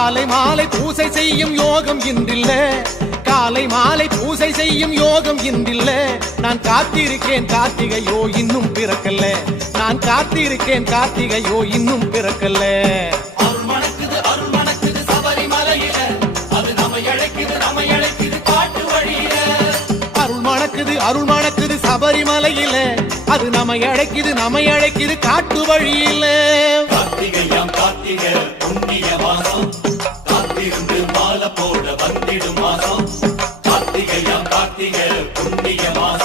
காலை மாலை பூசை செய்யும் யோகம் இன்றில்ல, காலை மாலை பூசை செய்யும் யோகம் இன்றில்ல. நான் காத்திருக்கேன் கார்த்திகையோ இன்னும் பிறக்கல்ல, நான் காத்திருக்கேன் கார்த்திகையோ இன்னும் பிறக்கல்ல. அருள் மணக்குது அருள் மணக்குது சபரிமலையில, அது நம்மை அழைக்குது நம்மை அழைக்குது காட்டு வழியில. அருள் மணக்குது அருள் மணக்குது சபரிமலையில, அது நம்மை அழைக்குது நம்மை அழைக்குது காட்டு வழியில. கார்த்திகையாம் கார்த்திகை புண்ணிய மாசம், காத்திருந்து மாலை போட வந்திடும் மாசம். கார்த்திகையாம் கார்த்திகை புண்ணிய மாசம்.